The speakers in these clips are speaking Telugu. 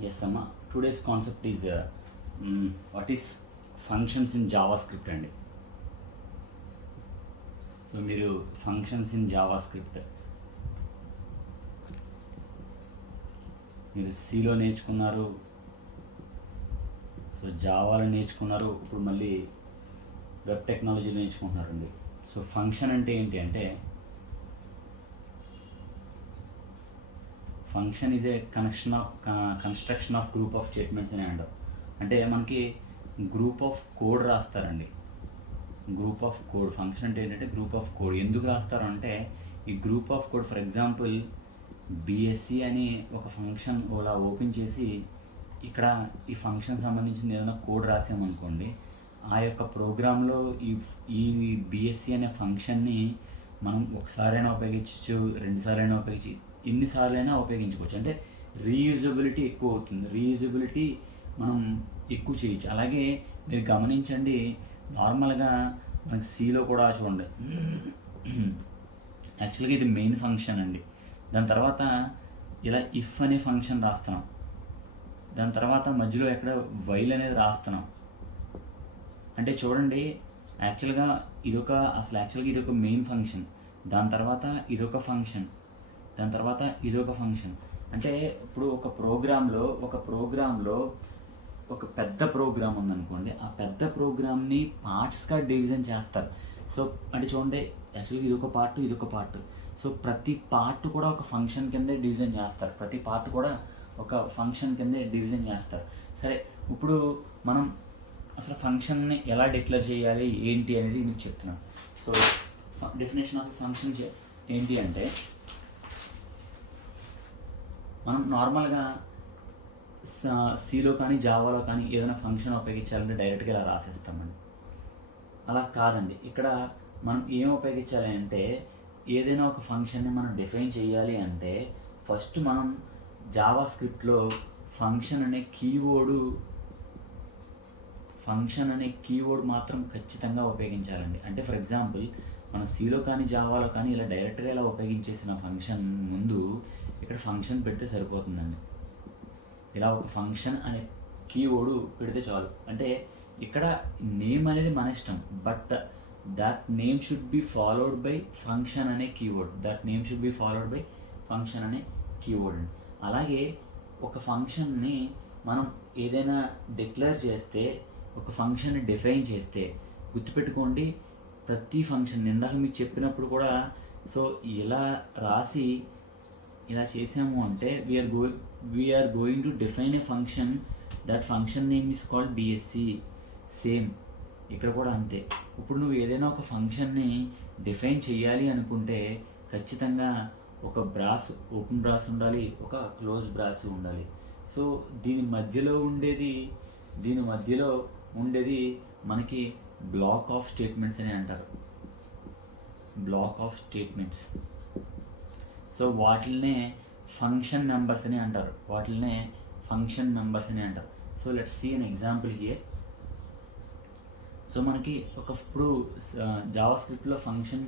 Yes, Amma. Today's concept is what is functions in JavaScript అండి. సో మీరు ఫంక్షన్స్ ఇన్ జావాస్క్రిప్ట్ మీరు సిలో నేర్చుకున్నారు, సో జావాలో నేర్చుకున్నారు, ఇప్పుడు మళ్ళీ వెబ్ టెక్నాలజీ నేర్చుకుంటున్నారండి. సో ఫంక్షన్ అంటే ఏంటి అంటే function is a construction of group of statements అని అంటారు. అంటే మనకి గ్రూప్ ఆఫ్ కోడ్ రాస్తారండి. గ్రూప్ ఆఫ్ కోడ్ ఫంక్షన్ అంటే ఏంటంటే గ్రూప్ ఆఫ్ కోడ్. ఎందుకు రాస్తారు అంటే ఈ group of code, for example BSc అని ఒక ఫంక్షన్ ఇలా ఓపెన్ చేసి ఇక్కడ ఈ ఫంక్షన్ సంబంధించిన ఏదైనా కోడ్ రాసామనుకోండి, ఆ యొక్క ప్రోగ్రాంలో ఈ ఈ బిఎస్సి అనే ఫంక్షన్ని మనం ఒకసారైనా ఉపయోగించవచ్చు, రెండుసార్లైనా ఉపయోగించి ఎన్నిసార్లైనా ఉపయోగించుకోవచ్చు. అంటే రీయూజబిలిటీ ఎక్కువ అవుతుంది, రీయూజబిలిటీ మనం ఎక్కువ చేయొచ్చు. అలాగే మీరు గమనించండి, నార్మల్గా మనకి సిలో కూడా చూడండి, యాక్చువల్గా ఇది మెయిన్ ఫంక్షన్ అండి. దాని తర్వాత ఇలా ఇఫ్ అనే ఫంక్షన్ రాస్తున్నాం, దాని తర్వాత మధ్యలో ఎక్కడ వైల్ అనేది రాస్తున్నాం. అంటే చూడండి, యాక్చువల్గా ఇదొక మెయిన్ ఫంక్షన్, దాని తర్వాత ఇదొక ఫంక్షన్, దాని తర్వాత ఇదొక ఫంక్షన్. అంటే ఇప్పుడు ఒక ప్రోగ్రాంలో ఒక పెద్ద ప్రోగ్రామ్ ఉందనుకోండి, ఆ పెద్ద ప్రోగ్రామ్ని పార్ట్స్గా డివిజన్ చేస్తారు. సో అంటే చూడండి, యాక్చువల్గా ఇదొక పార్ట్. సో ప్రతి పార్ట్ కూడా ఒక ఫంక్షన్ కిందే డివిజన్ చేస్తారు, సరే, ఇప్పుడు మనం అసలు ఫంక్షన్ని ఎలా డిక్లేర్ చేయాలి ఏంటి అనేది మీకు చెప్తున్నాను. సో డెఫినేషన్ ఆఫ్ ఫంక్షన్ ఏంటి అంటే, మనం నార్మల్గా సిలో కానీ జావాలో కానీ ఏదైనా ఫంక్షన్ ఉపయోగించాలంటే డైరెక్ట్గా ఇలా రాసేస్తామండి. అలా కాదండి, ఇక్కడ మనం ఏం ఉపయోగించాలి అంటే, ఏదైనా ఒక ఫంక్షన్ని మనం డిఫైన్ చేయాలి అంటే ఫస్ట్ మనం జావాస్క్రిప్ట్లో ఫంక్షన్ అనే కీవర్డ్ మాత్రం ఖచ్చితంగా ఉపయోగించాలండి. అంటే ఫర్ ఎగ్జాంపుల్ మన సిలో కానీ జావాలో కానీ ఇలా డైరెక్ట్గా ఇలా ఉపయోగించేసిన ఫంక్షన్ ముందు ఇక్కడ ఫంక్షన్ పెడితే సరిపోతుందండి. ఇలా ఒక ఫంక్షన్ అనే కీవర్డ్ పెడితే చాలు. అంటే ఇక్కడ నేమ్ అనేది మన ఇష్టం, but that name should be followed by function అనే కీవర్డ్. అలాగే ఒక ఫంక్షన్ని మనం ఏదైనా డిక్లేర్ చేస్తే, ఒక ఫంక్షన్ని డిఫైన్ చేస్తే గుర్తుపెట్టుకోండి, ప్రతి ఫంక్షన్ ఇందాక మీకు చెప్పినప్పుడు కూడా, సో ఇలా రాసి ఇలా చేసాము అంటే we're going to define a function, that function name is called BSC. Same ఇక్కడ కూడా అంతే. ఇప్పుడు నువ్వు ఏదైనా ఒక ఫంక్షన్ని డిఫైన్ చేయాలి అనుకుంటే ఖచ్చితంగా ఒక ఓపెన్ బ్రాస్ ఉండాలి, ఒక క్లోజ్ బ్రాస్ ఉండాలి. సో దీని మధ్యలో ఉండేది మనకి బ్లాక్ ఆఫ్ స్టేట్మెంట్స్ అని అంటారు. సో వాటిల్నే ఫంక్షన్ మెంబర్స్ అని అంటారు. So let's see an example here. So మనకి ఒకప్పుడు జావాస్క్రిప్ట్లో ఫంక్షన్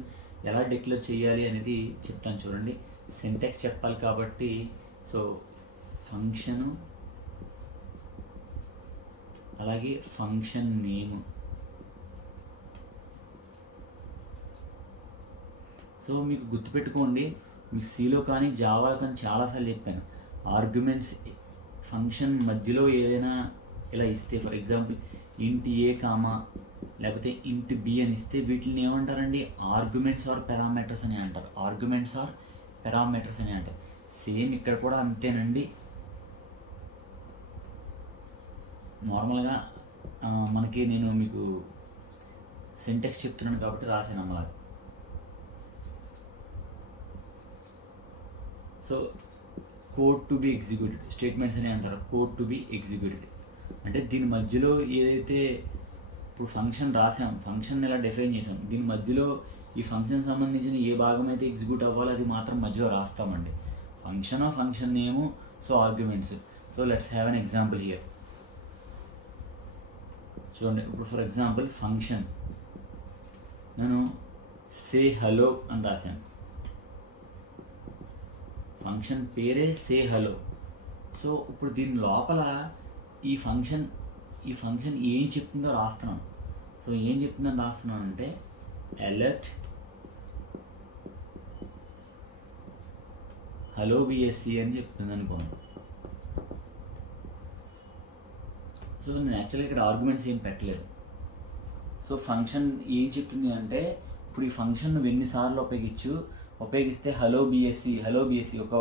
ఎలా డిక్లేర్ చేయాలి అనేది చెప్తాను చూడండి. సింటాక్స్ చెప్పాలి కాబట్టి, సో ఫంక్షను, అలాగే ఫంక్షన్ నేమ్. సో మీకు గుర్తుపెట్టుకోండి, మీకు సిలో కానీ జావాలో కానీ చాలాసార్లు చెప్పాను, ఆర్గ్యుమెంట్స్ ఫంక్షన్ మధ్యలో ఏదైనా ఇలా ఇస్తే, ఫర్ ఎగ్జాంపుల్ ఇంట్ ఏ కామా లేకపోతే ఇంట్ బి అని ఇస్తే వీటిని ఏమంటారండి, ఆర్గ్యుమెంట్స్ ఆర్ పారామీటర్స్ అని అంటారు. సేమ్ ఇక్కడ కూడా అంతేనండి. నార్మల్గా నేను మీకు సింటాక్స్ చెప్తున్నాను కాబట్టి రాసాను అమ్మలా. So code to be executed statements అని అంటారు. కోడ్ టు బి ఎగ్జిక్యూటెడ్ అంటే దీని మధ్యలో ఏదైతే ఇప్పుడు ఫంక్షన్ రాసాం, ఫంక్షన్ ఇలా డిఫైన్ చేసాం, దీని మధ్యలో ఈ ఫంక్షన్ సంబంధించిన ఏ భాగం అయితే ఎగ్జిక్యూట్ అవ్వాలో అది మాత్రం మధ్యలో రాస్తామండి. Function name, so arguments. So let's have an example here. చూడండి, ఇప్పుడు ఫర్ ఎగ్జాంపుల్ ఫంక్షన్ నేను సే హలో అని రాశాను, ఫంక్షన్ పేరే సే హలో. సో ఇప్పుడు దీని లోపల ఈ ఫంక్షన్ ఏం చెప్తుందో రాస్తున్నాను. సో ఏం చెప్తుందని రాస్తున్నాను అంటే alert హలో బిఎస్సి అని చెప్తుంది అనుకోండి. సో నేను యాక్చువల్గా ఇక్కడ ఆర్గ్యుమెంట్స్ ఏం పెట్టలేదు. సో ఫంక్షన్ ఏం చెప్తుంది అంటే ఇప్పుడు ఈ ఫంక్షన్ నువ్వు ఎన్నిసార్లు ఉపయోగిస్తే హలో బిఎస్సి ఒక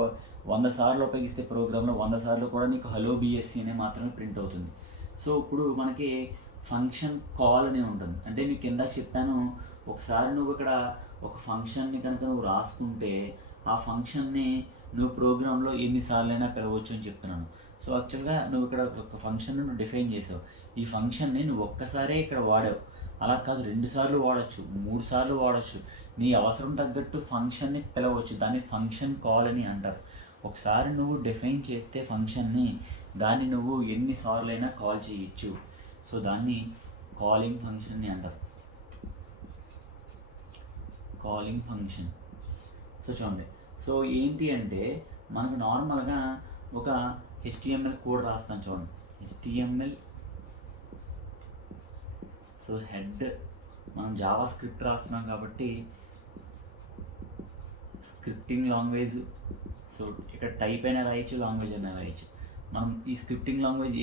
100 సార్లు ఉపయోగిస్తే ప్రోగ్రాంలో 100 సార్లు కూడా నీకు హలో బిఎస్సి అనే మాత్రమే ప్రింట్ అవుతుంది. సో ఇప్పుడు మనకి ఫంక్షన్ కాల్ అని ఉంటుంది. అంటే మీకు ఇందాక చెప్పాను, ఒకసారి నువ్వు ఇక్కడ ఒక ఫంక్షన్ని కనుక నువ్వు రాసుకుంటే ఆ ఫంక్షన్ని నువ్వు ప్రోగ్రాంలో ఎన్నిసార్లైనా పిలవచ్చు అని చెప్తున్నాను. సో యాక్చువల్గా నువ్వు ఇక్కడ ఒక ఫంక్షన్ని నువ్వు డిఫైన్ చేసావు. ఈ ఫంక్షన్ని నువ్వు ఒక్కసారే ఇక్కడ వాడావు, అలా కాదు 2 సార్లు వాడచ్చు, 3 సార్లు వాడచ్చు. నీ అవసరం తగ్గట్టు ఫంక్షన్ని పిలవచ్చు. దాన్ని ఫంక్షన్ కాల్ అని అంటారు. ఒకసారి నువ్వు డిఫైన్ చేస్తే ఫంక్షన్ని, దాన్ని నువ్వు ఎన్నిసార్లు అయినా కాల్ చేయొచ్చు. సో దాన్ని కాలింగ్ ఫంక్షన్ అని అంటారు. Calling function. సో చూడండి, సో ఏంటి అంటే మనకు నార్మల్గా ఒక HTML కోడ్ రాస్తాను చూడండి. HTML. సో హెడ్ మనం జావా స్క్రిప్ట్ రాస్తున్నాం కాబట్టి స్క్రిప్టింగ్ లాంగ్వేజ్. సో ఇక్కడ టైప్ అయినా రాయొచ్చు, లాంగ్వేజ్ అయినా రాయొచ్చు. మనం ఈ స్క్రిప్టింగ్ లాంగ్వేజ్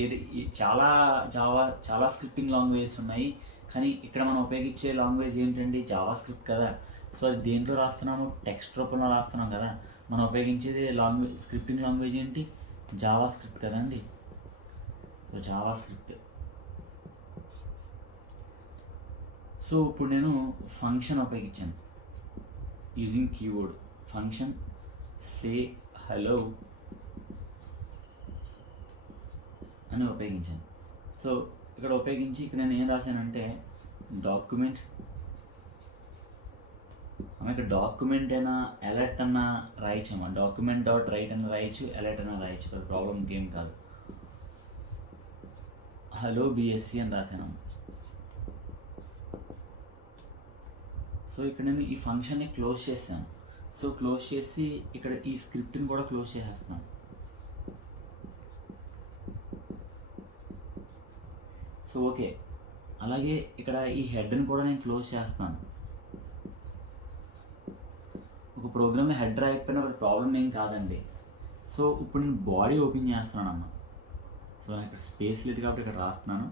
చాలా స్క్రిప్టింగ్ లాంగ్వేజెస్ ఉన్నాయి, కానీ ఇక్కడ మనం ఉపయోగించే లాంగ్వేజ్ ఏంటండి జావా స్క్రిప్ట్ కదా. సో అది దేంట్లో రాస్తున్నాము, టెక్స్ట్ రూపంలో రాస్తున్నాం కదా. మనం ఉపయోగించేది స్క్రిప్టింగ్ లాంగ్వేజ్ ఏంటి, జావా స్క్రిప్ట్ కదండి. So Java script. సో ఇప్పుడు నేను ఫంక్షన్ ఉపయోగించాను యూజింగ్ కీవర్డ్ ఫంక్షన్ సే హలో అని ఉపయోగించాను. సో ఇక్కడ ఉపయోగించి ఇక్కడ నేను ఏం రాశానంటే డాక్యుమెంట్. ఇక్కడ డాక్యుమెంట్ అయినా అలర్ట్ అన్నా రాయచ్చమ్మా. డాక్యుమెంట్ డాట్ రైట్ అని రాయొచ్చు, అలర్ట్ అన్నా రాయొచ్చు, అది ప్రాబ్లం ఇంకేం కాదు. హలో బిఎస్సి అని రాశాను. సో ఇక్కడ నేను ఈ ఫంక్షన్ని క్లోజ్ చేశాను. సో క్లోజ్ చేసి ఇక్కడ ఈ స్క్రిప్ట్ని కూడా క్లోజ్ చేసేస్తున్నాను. సో ఓకే, అలాగే ఇక్కడ ఈ హెడ్ని కూడా నేను క్లోజ్ చేస్తాను. ఒక ప్రోగ్రామ్ హెడ్ రాయకపోయినా ఒక ప్రాబ్లం ఏం కాదండి. సో ఇప్పుడు నేను బాడీ ఓపెన్ చేస్తున్నాను అన్న. సో నాకు ఇక్కడ స్పేస్ లేదు కాబట్టి ఇక్కడ రాస్తున్నాను,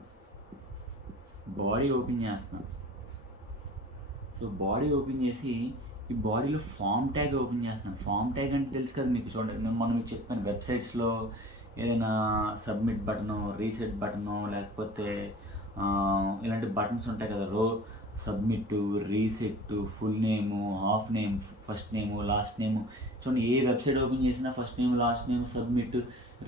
బాడీ ఓపెన్ చేస్తున్నాను. సో బాడీ ఓపెన్ చేసి ఈ బాడీలో ఫామ్ ట్యాగ్ ఓపెన్ చేస్తున్నాను. ఫామ్ ట్యాగ్ అంటే తెలుసు కదా మీకు. చూడండి, మనం మీకు చెప్తాను, వెబ్సైట్స్లో ఏదైనా సబ్మిట్ బటను, రీసెట్ బటను, లేకపోతే ఇలాంటి బటన్స్ ఉంటాయి కదా. Submit, reset, full name, half name, first నేము, లాస్ట్ నేము. చూడండి, ఏ వెబ్సైట్ ఓపెన్ చేసినా first name, last name, submit,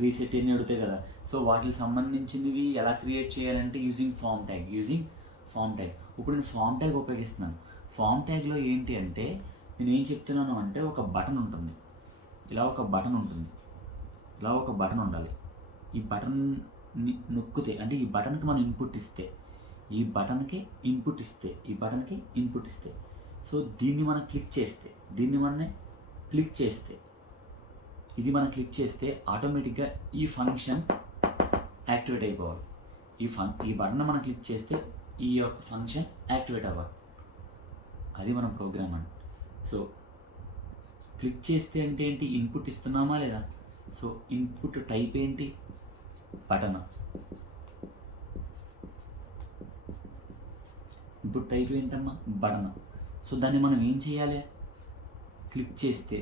reset అన్నీ అడుగుతాయి కదా. సో వాటికి సంబంధించినవి ఎలా క్రియేట్ చేయాలంటే యూజింగ్ ఫామ్ ట్యాగ్. ఇప్పుడు నేను ఫామ్ ట్యాగ్ ఉపయోగిస్తున్నాను. ఫామ్ ట్యాగ్లో ఏంటి అంటే నేను ఏం చెప్తున్నాను అంటే ఒక బటన్ ఉంటుంది, ఇలా ఒక బటన్ ఉంటుంది, ఇలా ఒక బటన్ ఉండాలి. ఈ బటన్ నొక్కితే అంటే ఈ బటన్కి మనం ఇన్పుట్ ఇస్తే, ఈ బటన్కి ఇన్పుట్ ఇస్తే సో దీన్ని మనం క్లిక్ చేస్తే ఇది మనం క్లిక్ చేస్తే ఆటోమేటిక్గా ఈ ఫంక్షన్ యాక్టివేట్ అయిపోవాలి. ఈ బటన్ మనం క్లిక్ చేస్తే ఈ యొక్క ఫంక్షన్ యాక్టివేట్ అవ్వాలి. అది మనం ప్రోగ్రామ్ అండి. సో క్లిక్ చేస్తే అంటే ఏంటి, ఇన్పుట్ ఇస్తున్నామా లేదా. సో ఇన్పుట్ టైప్ ఏంటి, బటన్. ఇన్పుట్ టైప్ ఏంటమ్మా, బటన్. సో దాన్ని మనం ఏం చేయాలి, క్లిక్ చేస్తే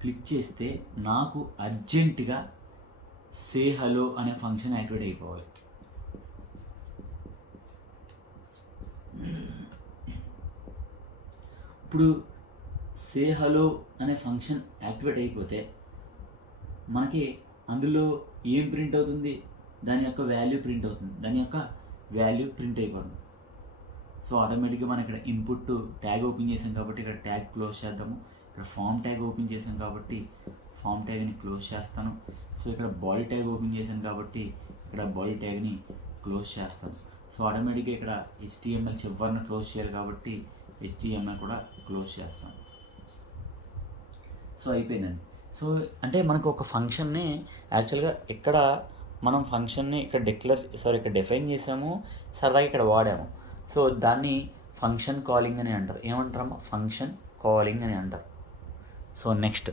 క్లిక్ చేస్తే నాకు అర్జెంటుగా సే హలో అనే ఫంక్షన్ యాక్టివేట్ అయిపోవాలి. ఇప్పుడు సే హలో అనే ఫంక్షన్ యాక్టివేట్ అయిపోతే మనకి అందులో ఏం ప్రింట్ అవుతుంది, దాని యొక్క వాల్యూ ప్రింట్ అవుతుంది, ప్రింట్ అయిపోతుంది. సో ఆటోమేటిక్గా మనం ఇక్కడ ఇన్పుట్ ట్యాగ్ ఓపెన్ చేసాం కాబట్టి ఇక్కడ ట్యాగ్ క్లోజ్ చేద్దాము. ఇక్కడ ఫామ్ ట్యాగ్ ఓపెన్ చేసాం కాబట్టి ఫామ్ ట్యాగ్ని క్లోజ్ చేస్తాను. సో ఇక్కడ బాడీ ట్యాగ్ ఓపెన్ చేశాను కాబట్టి ఇక్కడ బాడీ ట్యాగ్ని క్లోజ్ చేస్తాను. సో ఆటోమేటిక్గా ఇక్కడ HTML చివరిని క్లోజ్ చేయాలి కాబట్టి HTML కూడా క్లోజ్ చేస్తాను. సో అయిపోయిందండి. సో అంటే మనకు ఒక ఫంక్షన్ని యాక్చువల్గా ఇక్కడ మనం ఫంక్షన్ని ఇక్కడ డిఫైన్ చేసాము, సరదాగా ఇక్కడ వాడాము. సో దాన్ని ఫంక్షన్ కాలింగ్ అని అంటారు. ఏమంటారమ్మా? ఫంక్షన్ కాలింగ్ అని అంటారు. సో నెక్స్ట్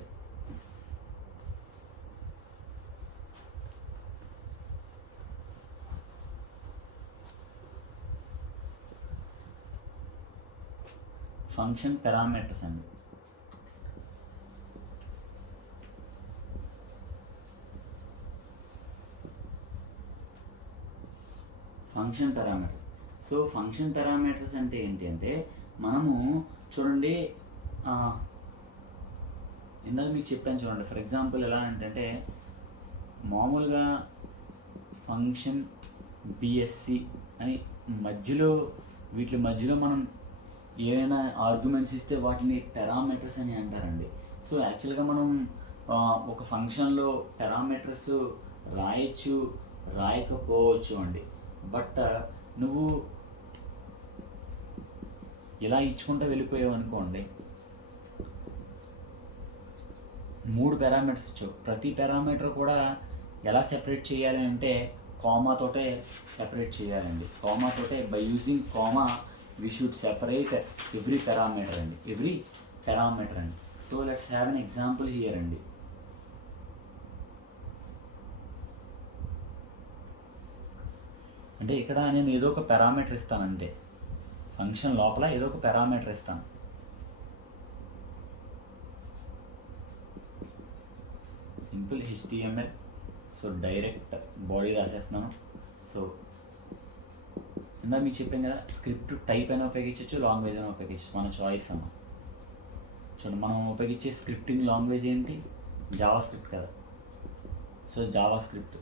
ఫంక్షన్ పారామీటర్స్ అండి. Function parameters. So function parameters అంటే ఏంటి అంటే మనము చూడండి, ఇందాక మీకు చెప్పాను చూడండి. ఫర్ ఎగ్జాంపుల్ ఎలా అంటే మామూలుగా ఫంక్షన్ బిఎస్సి అని వీటి మధ్యలో మనం ఏమైనా ఆర్గ్యుమెంట్స్ ఇస్తే వాటిని పారామీటర్స్ అని అంటారండి. సో యాక్చువల్గా మనం ఒక ఫంక్షన్లో పారామీటర్స్ రాయొచ్చు, రాయకపోవచ్చు అండి. బట్ నువ్వు ఇలా ఇచ్చుకుంటూ వెళ్ళిపోయావు అనుకోండి, 3 పారామీటర్స్ ఇచ్చావు. ప్రతి పారామీటర్ కూడా ఎలా సెపరేట్ చేయాలి అంటే కామాతోటే సెపరేట్ చేయాలండి. కామాతోటే by using comma we should separate every parameter అండి. So let's have an example here అండి. అంటే ఇక్కడ నేను ఏదో ఒక పారామీటర్ ఇస్తాను అంతే. ఫంక్షన్ లోపల ఏదో ఒక పారామీటర్ ఇస్తాను. Simple HTML. So direct body రాసేస్తున్నాను. సో ఇందా మీకు చెప్పాను కదా, స్క్రిప్ట్ టైప్ అయినా ఉపయోగించవచ్చు, లాంగ్వేజ్ అయినా ఉపయోగించవచ్చు, మన చాయిస్ అమ్మ. చూడండి, మనం ఉపయోగించే స్క్రిప్టింగ్ లాంగ్వేజ్ ఏంటి? జావా స్క్రిప్ట్ కదా. So Java script.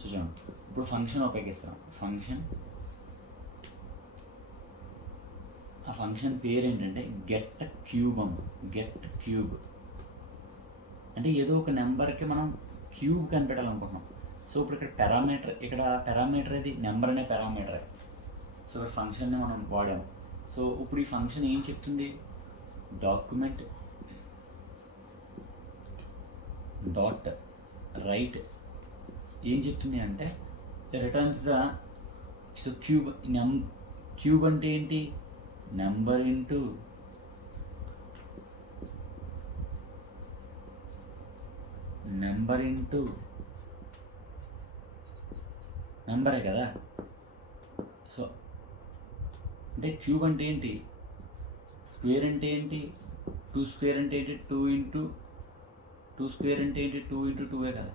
చూడండి, ఇప్పుడు ఫంక్షన్ ఉపయోగిస్తాం. ఆ ఫంక్షన్ పేరు ఏంటంటే గెట్ క్యూబ్ అంటే ఏదో ఒక నెంబర్కి మనం క్యూబ్ కనిపెట్టాలనుకుంటున్నాం. సో ఇప్పుడు ఇక్కడ పారామీటర్ ఇది నెంబర్ అనే పారామీటర్. సో ఇక్కడ ఫంక్షన్ని మనం వాడాము. సో ఇప్పుడు ఈ ఫంక్షన్ ఏం చెప్తుంది? డాక్యుమెంట్ డాట్ రైట్ ఏం చెప్తుంది అంటే రిటర్న్స్ ద క్యూబ్ అంటే ఏంటి? నెంబర్ ఇంటూ నెంబరే కదా. సో అంటే క్యూబ్ అంటే ఏంటి? స్క్వేర్ అంటే ఏంటి? 2 స్క్వేర్ అంటే ఏంటి? 2 ఇంటూ 2 స్క్వేర్ అంటే ఏంటి? 2 ఇంటూ 2ఏ కదా.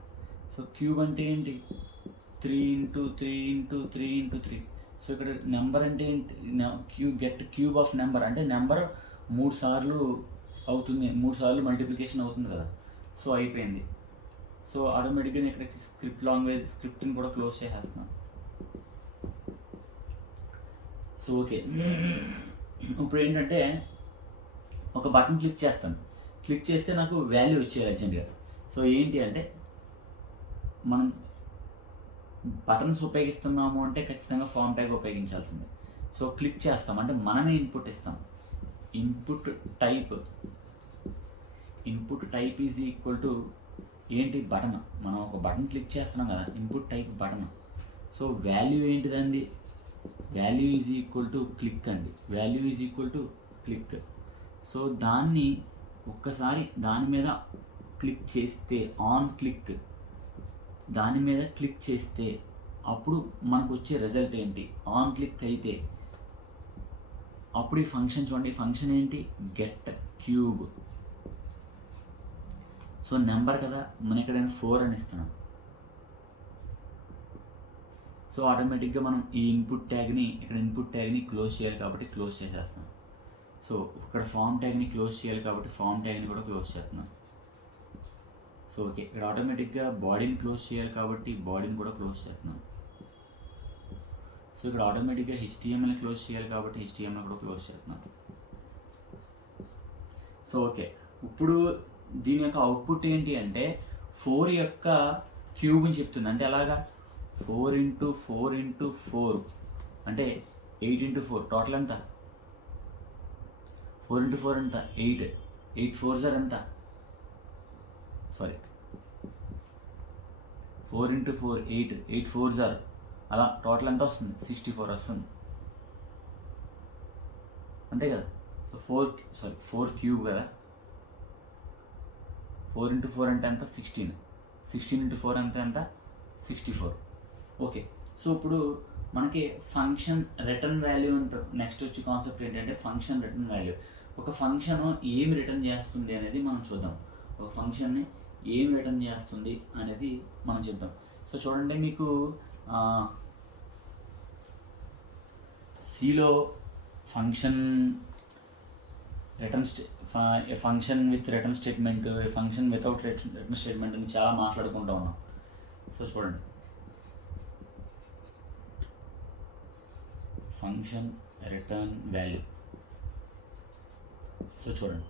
సో క్యూబ్ అంటే ఏంటి? 3 ఇంటూ 3 ఇంటూ 3 ఇంటూ 3. సో ఇక్కడ నెంబర్ అంటే ఏంటి? గెట్ క్యూబ్ ఆఫ్ నెంబర్ అంటే నెంబర్ 3 సార్లు అవుతుంది, 3 సార్లు మల్టిప్లికేషన్ అవుతుంది కదా. సో అయిపోయింది. సో ఆటోమేటిక్గా నేను ఇక్కడ స్క్రిప్ట్ని కూడా క్లోజ్ చేసేస్తున్నాను. సో ఓకే, ఇప్పుడు ఏంటంటే ఒక బటన్ క్లిక్ చేస్తాను. క్లిక్ చేస్తే నాకు వాల్యూ వచ్చేది అర్జెంట్గా. సో ఏంటి అంటే మనం బటన్స్ ఉపయోగిస్తున్నాము అంటే ఖచ్చితంగా ఫామ్ ట్యాగ్ ఉపయోగించాల్సిందే. సో క్లిక్ చేస్తాం అంటే మనమే ఇన్పుట్ ఇస్తాం. Input type is equal to ఏంటి? బటన్. మనం ఒక బటన్ క్లిక్ చేస్తున్నాం కదా, input type button. So value ఏంటిదండి? Value is equal to click అండి. క్లిక్. సో దాన్ని ఒక్కసారి దాని మీద క్లిక్ చేస్తే దాని మీద క్లిక్ చేస్తే అప్పుడు మనకు వచ్చే రిజల్ట్ ఏంటి? ఆన్ క్లిక్ అయితే అప్పుడు ఈ ఫంక్షన్ చూడండి. ఫంక్షన్ ఏంటి? Get cube. సో నెంబర్ కదా, మనం ఇక్కడ 4 అని ఇస్తున్నాం. సో ఆటోమేటిక్గా మనం ఈ ఇన్పుట్ ట్యాగ్ని క్లోజ్ చేయాలి కాబట్టి క్లోజ్ చేసేస్తున్నాం. సో ఇక్కడ ఫామ్ ట్యాగ్ని క్లోజ్ చేయాలి కాబట్టి ఫామ్ ట్యాగ్ని కూడా క్లోజ్ చేస్తున్నాం. సో ఓకే, ఇక్కడ ఆటోమేటిక్గా బాడీని క్లోజ్ చేయాలి కాబట్టి బాడీని కూడా క్లోజ్ చేస్తున్నాం. సో ఇక్కడ ఆటోమేటిక్గా HTMLని క్లోజ్ చేయాలి కాబట్టి HTML కూడా క్లోజ్ చేస్తున్నాం. సో ఓకే, ఇప్పుడు దీని యొక్క అవుట్పుట్ ఏంటి అంటే 4 యొక్క క్యూబ్ని చెప్తుంది. అంటే అలాగా 4 ఇంటూ 4 ఇంటూ 4 అంటే 8 ఇంటూ 4 టోటల్ ఎంత? 4 into 4 ఎంత 8, 8 4s ఎంత, సారీ 4 into 4 8, 8 4s అలా టోటల్ ఎంత వస్తుంది 64 వస్తుంది అంతే కదా. సో 4 క్యూబ్ కదా, 4 into 4 అంటే ఎంత 16, 16 into 4 అంటే ఎంత 64. ఓకే, సో ఇప్పుడు మనకి ఫంక్షన్ రిటర్న్ వాల్యూ అంటారు. నెక్స్ట్ వచ్చి కాన్సెప్ట్ ఏంటంటే ఫంక్షన్ రిటర్న్ వాల్యూ. ఒక ఫంక్షన్ ఏమి రిటర్న్ చేస్తుంది అనేది మనం చూద్దాం. ఒక ఫంక్షన్ని ఏం రిటర్న్ చేస్తుంది అనేది మనం చూద్దాం. సో చూడండి, మీకు సిలో function return function with return statement, function without return statement అని చాలా మాట్లాడుకుంటూ ఉన్నాం. సో చూడండి, ఫంక్షన్ రిటర్న్ వాల్యూ. సో చూడండి,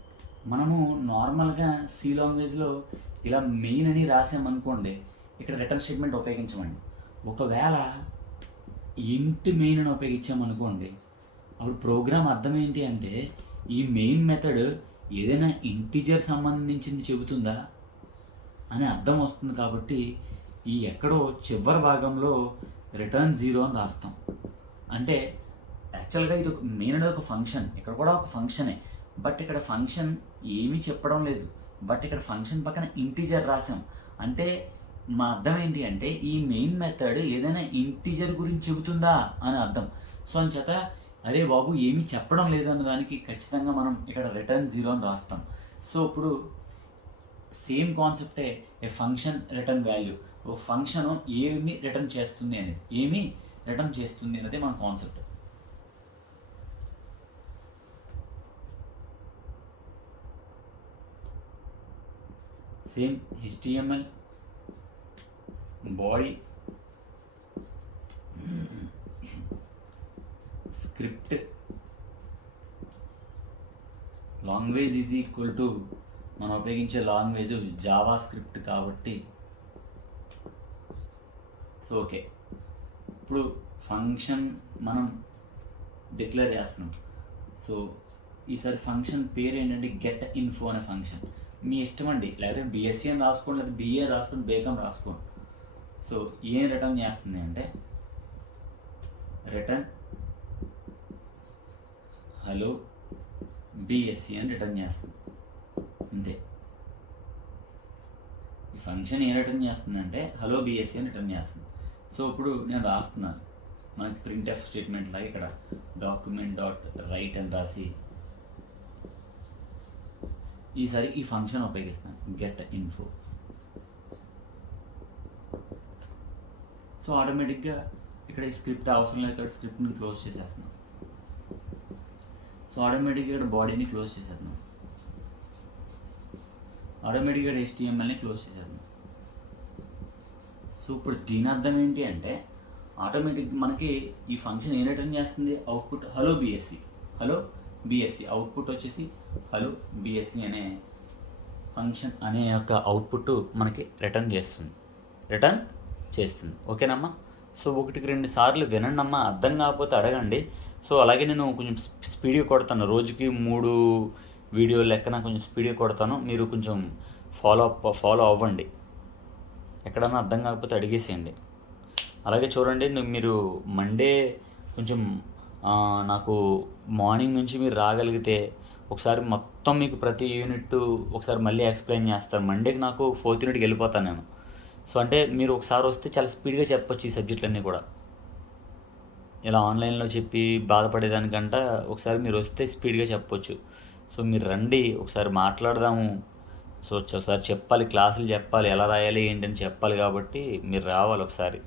మనము నార్మల్గా సి లాంగ్వేజ్లో ఇలా మెయిన్ అని రాసామనుకోండి, ఇక్కడ రిటర్న్ స్టేట్మెంట్ ఉపయోగించమండి. ఒకవేళ ఇంట్ మెయిన్ అని ఉపయోగించామనుకోండి, అప్పుడు ప్రోగ్రామ్ అర్థం ఏంటి అంటే ఈ మెయిన్ మెథడ్ ఏదైనా ఇంటిజర్ సంబంధించింది చెబుతుందా అని అర్థం వస్తుంది. కాబట్టి ఈ ఎక్కడో చివరి భాగంలో రిటర్న్ 0 అని రాస్తాం. అంటే యాక్చువల్గా ఇది మెయిన్ అనేది ఒక ఫంక్షన్, ఇక్కడ కూడా ఒక ఫంక్షనే, బట్ ఇక్కడ ఫంక్షన్ ఏమీ చెప్పడం లేదు. బట్ ఇక్కడ ఫంక్షన్ పక్కన ఇంటిజర్ రాసాం. అంటే మా అర్థం ఏంటి అంటే ఈ మెయిన్ మెథడ్ ఏదైనా ఇంటిజర్ గురించి చెబుతుందా అని అర్థం. సో అంచేత అరే బాబు ఏమీ చెప్పడం లేదన్న దానికి ఖచ్చితంగా మనం ఇక్కడ రిటర్న్ 0 అని రాస్తాం. సో ఇప్పుడు సేమ్ కాన్సెప్టే ఏ ఫంక్షన్ రిటర్న్ వాల్యూ. ఓ ఫంక్షన్ ఏమి రిటర్న్ చేస్తుంది అనేది, ఏమి రిటర్న్ చేస్తుంది అనేది మన concept. Same HTML body script language is equal to మనం ఉపయోగించే లాంగ్వేజ్ జావా స్క్రిప్ట్ కాబట్టి. సో ఓకే, ఇప్పుడు ఫంక్షన్ మనం డిక్లేర్ చేస్తున్నాం. సో ఈసారి ఫంక్షన్ పేరు ఏంటంటే గెట్ ఇన్ఫో అనే ఫంక్షన్. మీ ఇష్టం అండి, లేకపోతే BSc అని రాసుకోండి, లేదా BA రాసుకోండి, బేకం రాసుకోండి. సో ఏం రిటర్న్ చేస్తుంది అంటే రిటర్న్ హలో BSc అని రిటర్న్ చేస్తుంది అంతే. ఈ ఫంక్షన్ ఏం రిటర్న్ చేస్తుంది అంటే హలో BSc అని రిటర్న్ చేస్తుంది. సో ఇప్పుడు నేను రాస్తున్నాను, మనకి printf స్టేట్మెంట్ లాగా ఇక్కడ document.write అని రాసి ఈసారి ఈ ఫంక్షన్ ఉపయోగిస్తాను గెట్ ఇన్ఫో. సో ఆటోమేటిక్గా ఇక్కడ ఈ స్క్రిప్ట్ అవసరం లేదు, ఇక్కడ స్క్రిప్ట్ని క్లోజ్ చేసేస్తున్నాం. సో ఆటోమేటిక్గా ఇక్కడ బాడీని క్లోజ్ చేసేస్తున్నాం, ఆటోమేటిక్గా HTMLని క్లోజ్ చేసేస్తున్నాం. సో ఇప్పుడు దీని అర్థం ఏంటి అంటే ఆటోమేటిక్ మనకి ఈ ఫంక్షన్ ఏం రిటర్న్ చేస్తుంది, అవుట్పుట్ హలో BSc అవుట్పుట్ వచ్చేసి హలో BSc అనే ఫంక్షన్ అనే యొక్క అవుట్పుట్ మనకి రిటర్న్ చేస్తుంది. ఓకేనమ్మా. సో 1-2 సార్లు వినండి అమ్మా, అర్థం కాకపోతే అడగండి. సో అలాగే నేను కొంచెం స్పీడ్గా కొడతాను, రోజుకి 3 వీడియోలు లెక్కన కొంచెం స్పీడ్గా కొడతాను. మీరు కొంచెం ఫాలో అవ్వండి. ఎక్కడన్నా అర్థం కాకపోతే అడిగేసేయండి. అలాగే చూడండి, మీరు మండే కొంచెం నాకు మార్నింగ్ నుంచి మీరు రాగలిగితే ఒకసారి మొత్తం మీకు ప్రతి యూనిట్ ఒకసారి మళ్ళీ ఎక్స్ప్లెయిన్ చేస్తాను. మండేకి నాకు 4th యూనిట్కి వెళ్ళిపోతాను నేను. సో అంటే మీరు ఒకసారి వస్తే చాలా స్పీడ్గా చెప్పొచ్చు ఈ సబ్జెక్టులన్నీ కూడా. ఇలా ఆన్లైన్లో చెప్పి బాధపడేదానికంటే ఒకసారి మీరు వస్తే స్పీడ్గా చెప్పొచ్చు. సో మీరు రండి, ఒకసారి మాట్లాడదాము. సో ఒకసారి చెప్పాలి, క్లాసులు చెప్పాలి, ఎలా రాయాలి ఏంటని చెప్పాలి. కాబట్టి మీరు రావాలి ఒకసారి.